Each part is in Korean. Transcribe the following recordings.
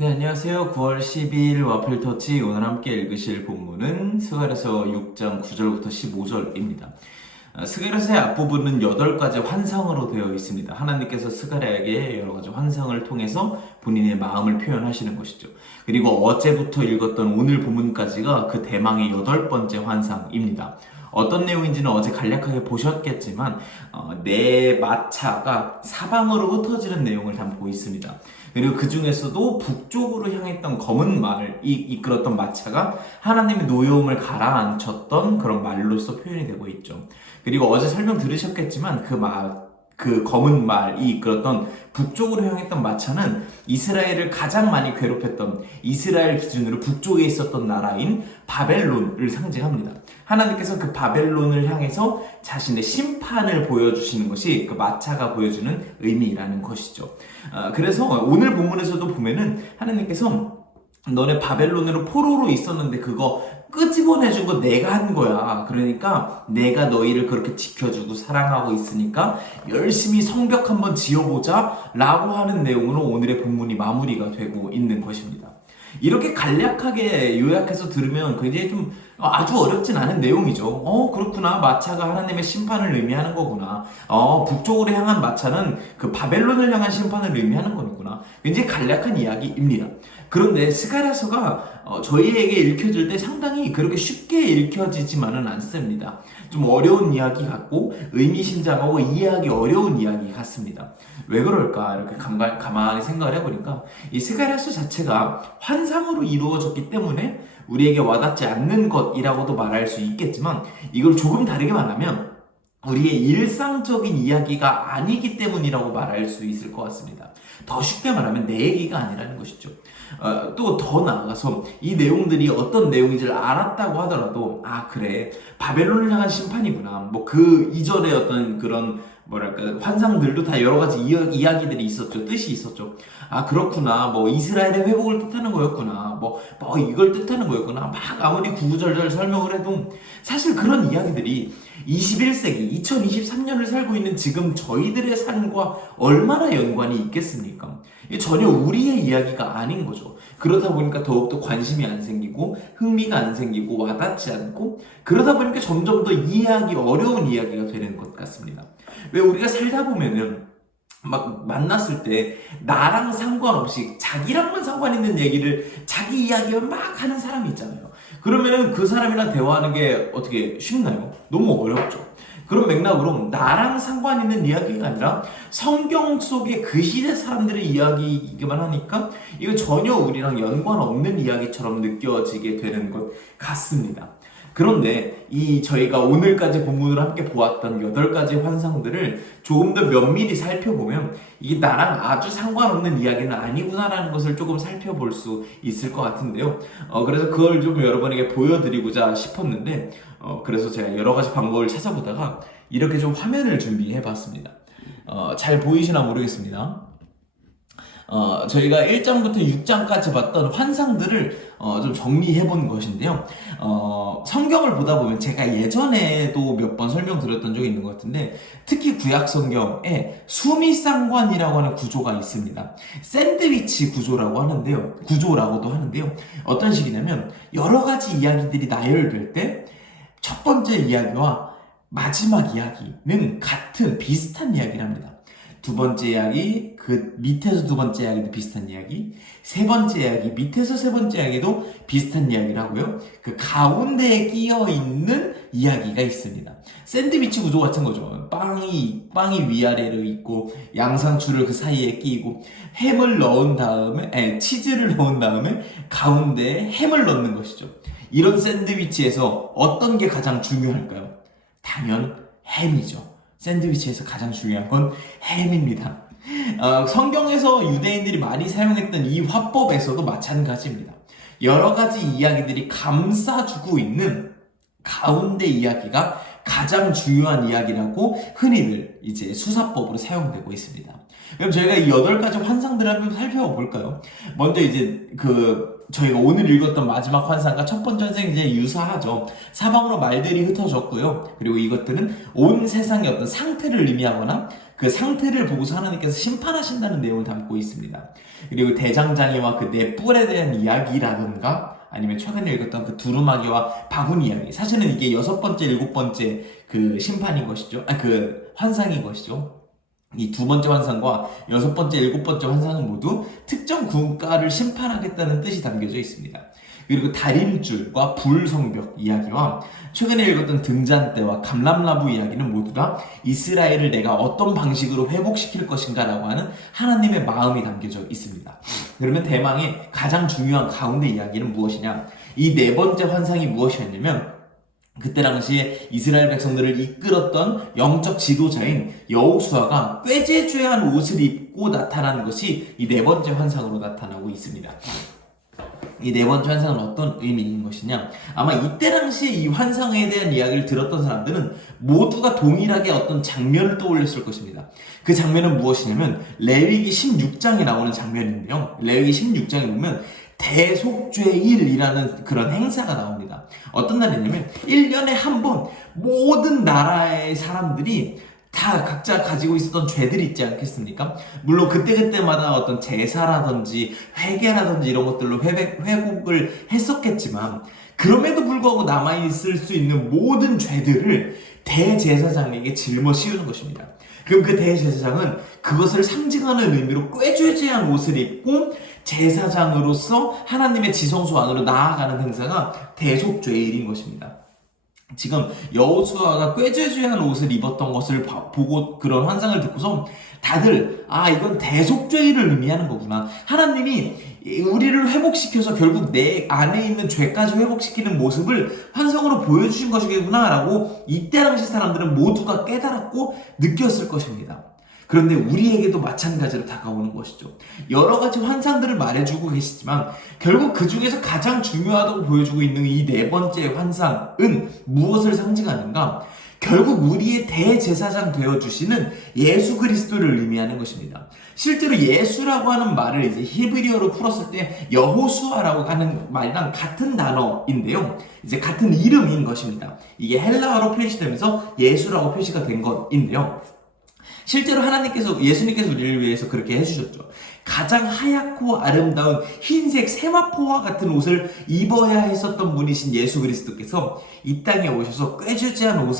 네, 안녕하세요. 9월 12일 와플터치 오늘 함께 읽으실 본문은 스가랴서 6장 9절부터 15절입니다. 스가랴서의 앞부분은 8가지 환상으로 되어 있습니다. 하나님께서 스가랴에게 여러 가지 환상을 통해서 본인의 마음을 표현하시는 것이죠. 그리고 어제부터 읽었던 오늘 본문까지가 그 대망의 8번째 환상입니다. 어떤 내용인지는 어제 간략하게 보셨겠지만 내 마차가 사방으로 흩어지는 내용을 담고 있습니다. 그리고 그 중에서도 북쪽으로 향했던 검은 말을 이끌었던 마차가 하나님의 노여움을 가라앉혔던 그런 말로서 표현이 되고 있죠. 그리고 어제 설명 들으셨겠지만 그 검은 말이 이끌었던 북쪽으로 향했던 마차는 이스라엘을 가장 많이 괴롭혔던 이스라엘 기준으로 북쪽에 있었던 나라인 바벨론을 상징합니다. 하나님께서 그 바벨론을 향해서 자신의 심판을 보여주시는 것이 그 마차가 보여주는 의미라는 것이죠. 그래서 오늘 본문에서도 보면은 하나님께서 너네 바벨론으로 포로로 있었는데 그거 끄집어내준 거 내가 한 거야. 그러니까 내가 너희를 그렇게 지켜주고 사랑하고 있으니까 열심히 성벽 한번 지어보자 라고 하는 내용으로 오늘의 본문이 마무리가 되고 있는 것입니다. 이렇게 간략하게 요약해서 들으면 굉장히 좀 아주 어렵진 않은 내용이죠. 그렇구나. 마차가 하나님의 심판을 의미하는 거구나. 북쪽으로 향한 마차는 그 바벨론을 향한 심판을 의미하는 거구나. 굉장히 간략한 이야기입니다. 그런데 스가랴서가 저희에게 읽혀질 때 상당히 그렇게 쉽게 읽혀지지만은 않습니다. 좀 어려운 이야기 같고 의미심장하고 이해하기 어려운 이야기 같습니다. 왜 그럴까? 이렇게 가만히 생각을 해보니까 이 스가랴서 자체가 환상으로 이루어졌기 때문에 우리에게 와닿지 않는 것이라고도 말할 수 있겠지만 이걸 조금 다르게 말하면 우리의 일상적인 이야기가 아니기 때문이라고 말할 수 있을 것 같습니다. 더 쉽게 말하면 내 얘기가 아니라는 것이죠. 또 더 나아가서 이 내용들이 어떤 내용인지를 알았다고 하더라도 그래 바벨론을 향한 심판이구나. 뭐 그 이전에 어떤 그런 뭐랄까 환상들도 다 여러 가지 이야기들이 있었죠. 뜻이 있었죠. 그렇구나. 뭐 이스라엘의 회복을 뜻하는 거였구나. 뭐 이걸 뜻하는 거였구나. 막 아무리 구구절절 설명을 해도 사실 그런 이야기들이 21세기 2023년을 살고 있는 지금 저희들의 삶과 얼마나 연관이 있겠습니까? 이게 전혀 우리의 이야기가 아닌 거죠. 그러다 보니까 더욱더 관심이 안 생기고 흥미가 안 생기고 와닿지 않고 그러다 보니까 점점 더 이해하기 어려운 이야기가 되는 것 같습니다. 왜 우리가 살다 보면은 막 만났을 때 나랑 상관없이 자기랑만 상관 있는 얘기를 자기 이야기만 막 하는 사람이 있잖아요. 그러면은 그 사람이랑 대화하는 게 어떻게 쉽나요? 너무 어렵죠. 그런 맥락으로 나랑 상관 있는 이야기가 아니라 성경 속의 그 시대 사람들의 이야기이기만 하니까 이거 전혀 우리랑 연관 없는 이야기처럼 느껴지게 되는 것 같습니다. 그런데 저희가 오늘까지 본문으로 함께 보았던 8가지 환상들을 조금 더 면밀히 살펴보면 이게 나랑 아주 상관없는 이야기는 아니구나라는 것을 조금 살펴볼 수 있을 것 같은데요. 그래서 그걸 좀 여러분에게 보여드리고자 싶었는데 그래서 제가 여러 가지 방법을 찾아보다가 이렇게 좀 화면을 준비해 봤습니다. 잘 보이시나 모르겠습니다. 저희가 1장부터 6장까지 봤던 환상들을 좀 정리해 본 것인데요. 성경을 보다 보면 제가 예전에도 몇 번 설명드렸던 적이 있는 것 같은데 특히 구약 성경에 수미상관이라고 하는 구조가 있습니다. 샌드위치 구조라고도 하는데요. 어떤 식이냐면 여러 가지 이야기들이 나열될 때 첫 번째 이야기와 마지막 이야기는 비슷한 이야기를 합니다. 두 번째 이야기, 그 밑에서 두 번째 이야기도 비슷한 이야기, 세 번째 이야기, 밑에서 세 번째 이야기도 비슷한 이야기를 하고요. 그 가운데에 끼어 있는 이야기가 있습니다. 샌드위치 구조 같은 거죠. 빵이 위아래로 있고 양상추를 그 사이에 끼고 햄을 넣은 다음에 치즈를 넣은 다음에 가운데에 햄을 넣는 것이죠. 이런 샌드위치에서 어떤 게 가장 중요할까요? 당연 햄이죠. 샌드위치에서 가장 중요한 건 햄입니다. 성경에서 유대인들이 많이 사용했던 이 화법에서도 마찬가지입니다. 여러 가지 이야기들이 감싸주고 있는 가운데 이야기가 가장 중요한 이야기라고 흔히들 이제 수사법으로 사용되고 있습니다. 그럼 저희가 이 8가지 환상들을 한번 살펴볼까요? 먼저 이제 저희가 오늘 읽었던 마지막 환상과 첫 번째 환상이 이제 유사하죠. 사방으로 말들이 흩어졌고요. 그리고 이것들은 온 세상의 어떤 상태를 의미하거나 그 상태를 보고서 하나님께서 심판하신다는 내용을 담고 있습니다. 그리고 대장장이와 그 네 뿔에 대한 이야기라든가 아니면 최근에 읽었던 그 두루마기와 바구니 이야기, 사실은 이게 6번째, 7번째 그 심판인 것이죠. 그 환상인 것이죠. 이 2번째 환상과 6번째, 7번째 환상은 모두 특정 국가를 심판하겠다는 뜻이 담겨져 있습니다. 그리고 다림줄과 불성벽 이야기와 최근에 읽었던 등잔대와 감람나무 이야기는 모두 다 이스라엘을 내가 어떤 방식으로 회복시킬 것인가 라고 하는 하나님의 마음이 담겨져 있습니다. 그러면 대망의 가장 중요한 가운데 이야기는 무엇이냐? 이 4번째 환상이 무엇이었냐면 그때 당시에 이스라엘 백성들을 이끌었던 영적 지도자인 여호수아가 꾀죄죄한 옷을 입고 나타나는 것이 이 4번째 환상으로 나타나고 있습니다. 이 4번째 환상은 어떤 의미인 것이냐? 아마 이때 당시에 이 환상에 대한 이야기를 들었던 사람들은 모두가 동일하게 어떤 장면을 떠올렸을 것입니다. 그 장면은 무엇이냐면 레위기 16장에 나오는 장면인데요. 레위기 16장에 보면 대속죄일이라는 그런 행사가 나옵니다. 어떤 날이냐면 1년에 한 번 모든 나라의 사람들이 다 각자 가지고 있었던 죄들이 있지 않겠습니까? 물론 그때그때마다 어떤 제사라든지 회개라든지 이런 것들로 회복을 했었겠지만 그럼에도 불구하고 남아있을 수 있는 모든 죄들을 대제사장에게 짊어씌우는 것입니다. 그럼 그 대제사장은 그것을 상징하는 의미로 꾀죄죄한 옷을 입고 제사장으로서 하나님의 지성소 안으로 나아가는 행사가 대속죄일인 것입니다. 지금 여호수아가 꾀죄죄한 옷을 입었던 것을 보고 그런 환상을 듣고서 다들 이건 대속죄일을 의미하는 거구나. 하나님이 우리를 회복시켜서 결국 내 안에 있는 죄까지 회복시키는 모습을 환상으로 보여주신 것이구나 라고 이때 당시 사람들은 모두가 깨달았고 느꼈을 것입니다. 그런데 우리에게도 마찬가지로 다가오는 것이죠. 여러 가지 환상들을 말해주고 계시지만 결국 그 중에서 가장 중요하다고 보여주고 있는 이 4번째 환상은 무엇을 상징하는가? 결국 우리의 대제사장 되어주시는 예수 그리스도를 의미하는 것입니다. 실제로 예수라고 하는 말을 이제 히브리어로 풀었을 때 여호수아라고 하는 말이랑 같은 단어인데요. 이제 같은 이름인 것입니다. 이게 헬라어로 표시되면서 예수라고 표시가 된 것인데요. 실제로 예수님께서 우리를 위해서 그렇게 해주셨죠. 가장 하얗고 아름다운 흰색 세마포와 같은 옷을 입어야 했었던 분이신 예수 그리스도께서 이 땅에 오셔서 꾀죄죄한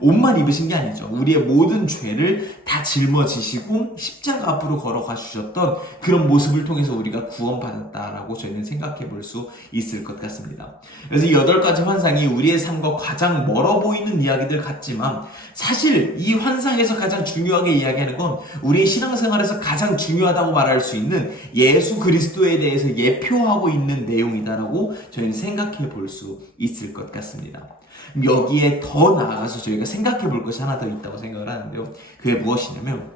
옷만 입으신 게 아니죠. 우리의 모든 죄를 다 짊어지시고 십자가 앞으로 걸어가 주셨던 그런 모습을 통해서 우리가 구원받았다라고 저희는 생각해 볼 수 있을 것 같습니다. 그래서 이 8가지 환상이 우리의 삶과 가장 멀어 보이는 이야기들 같지만 사실 이 환상에서 가장 중요하게 이야기하는 건 우리의 신앙생활에서 가장 중요하다고 말할 수 있는 예수 그리스도에 대해서 예표하고 있는 내용이다라고 저희는 생각해 볼 수 있을 것 같습니다. 여기에 더 나아가서 저희가 생각해 볼 것이 하나 더 있다고 생각을 하는데요. 그게 무엇이냐면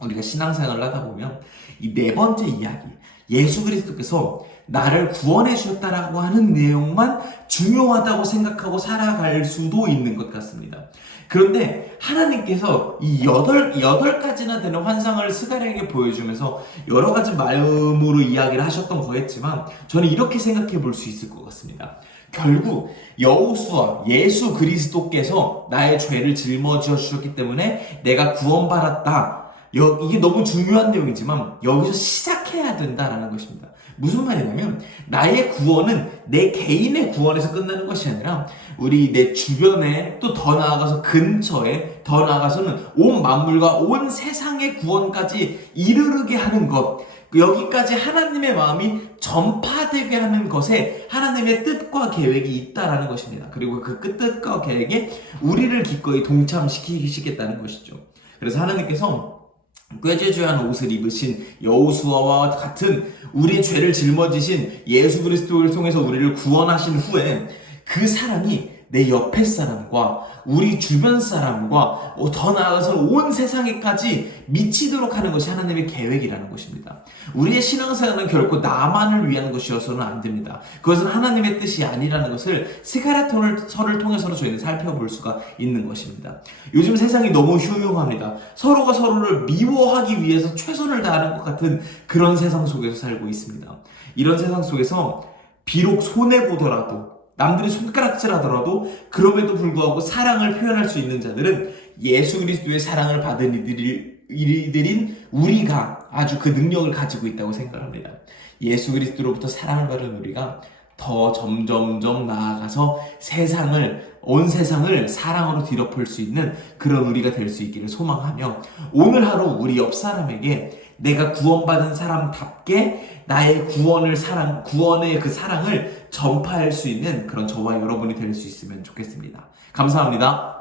우리가 신앙생활을 하다 보면 이 4번째 이야기, 예수 그리스도께서 나를 구원해 주셨다라고 하는 내용만 중요하다고 생각하고 살아갈 수도 있는 것 같습니다. 그런데 하나님께서 이 8가지나 되는 환상을 스가랴에게 보여주면서 여러 가지 마음으로 이야기를 하셨던 거였지만 저는 이렇게 생각해 볼 수 있을 것 같습니다. 결국 여호수아 예수 그리스도께서 나의 죄를 짊어져 주셨기 때문에 내가 구원받았다. 이게 너무 중요한 내용이지만 여기서 시작해야 된다라는 것입니다. 무슨 말이냐면 나의 구원은 내 개인의 구원에서 끝나는 것이 아니라 우리 내 주변에 또 더 나아가서 근처에 더 나아가서는 온 만물과 온 세상의 구원까지 이르르게 하는 것, 여기까지 하나님의 마음이 전파되게 하는 것에 하나님의 뜻과 계획이 있다라는 것입니다. 그리고 그 뜻과 계획에 우리를 기꺼이 동참시키시겠다는 것이죠. 그래서 하나님께서 꾀죄죄한 옷을 입으신 여호수아와 같은 우리의 죄를 짊어지신 예수 그리스도를 통해서 우리를 구원하신 후에 그 사람이 내 옆에 사람과 우리 주변 사람과 더 나아가서는 온 세상에까지 미치도록 하는 것이 하나님의 계획이라는 것입니다. 우리의 신앙생활은 결코 나만을 위한 것이어서는 안 됩니다. 그것은 하나님의 뜻이 아니라는 것을 스가랴서를 통해서 저희는 살펴볼 수가 있는 것입니다. 요즘 세상이 너무 흉흉합니다. 서로가 서로를 미워하기 위해서 최선을 다하는 것 같은 그런 세상 속에서 살고 있습니다. 이런 세상 속에서 비록 손해보더라도 남들이 손가락질하더라도 그럼에도 불구하고 사랑을 표현할 수 있는 자들은 예수 그리스도의 사랑을 받은 이들일 이들인 우리가 아주 그 능력을 가지고 있다고 생각합니다. 예수 그리스도로부터 사랑을 받은 우리가 더 점점점 나아가서 온 세상을 사랑으로 뒤덮을 수 있는 그런 우리가 될 수 있기를 소망하며, 오늘 하루 우리 옆 사람에게 내가 구원받은 사람답게 나의 구원의 그 사랑을 전파할 수 있는 그런 저와 여러분이 될 수 있으면 좋겠습니다. 감사합니다.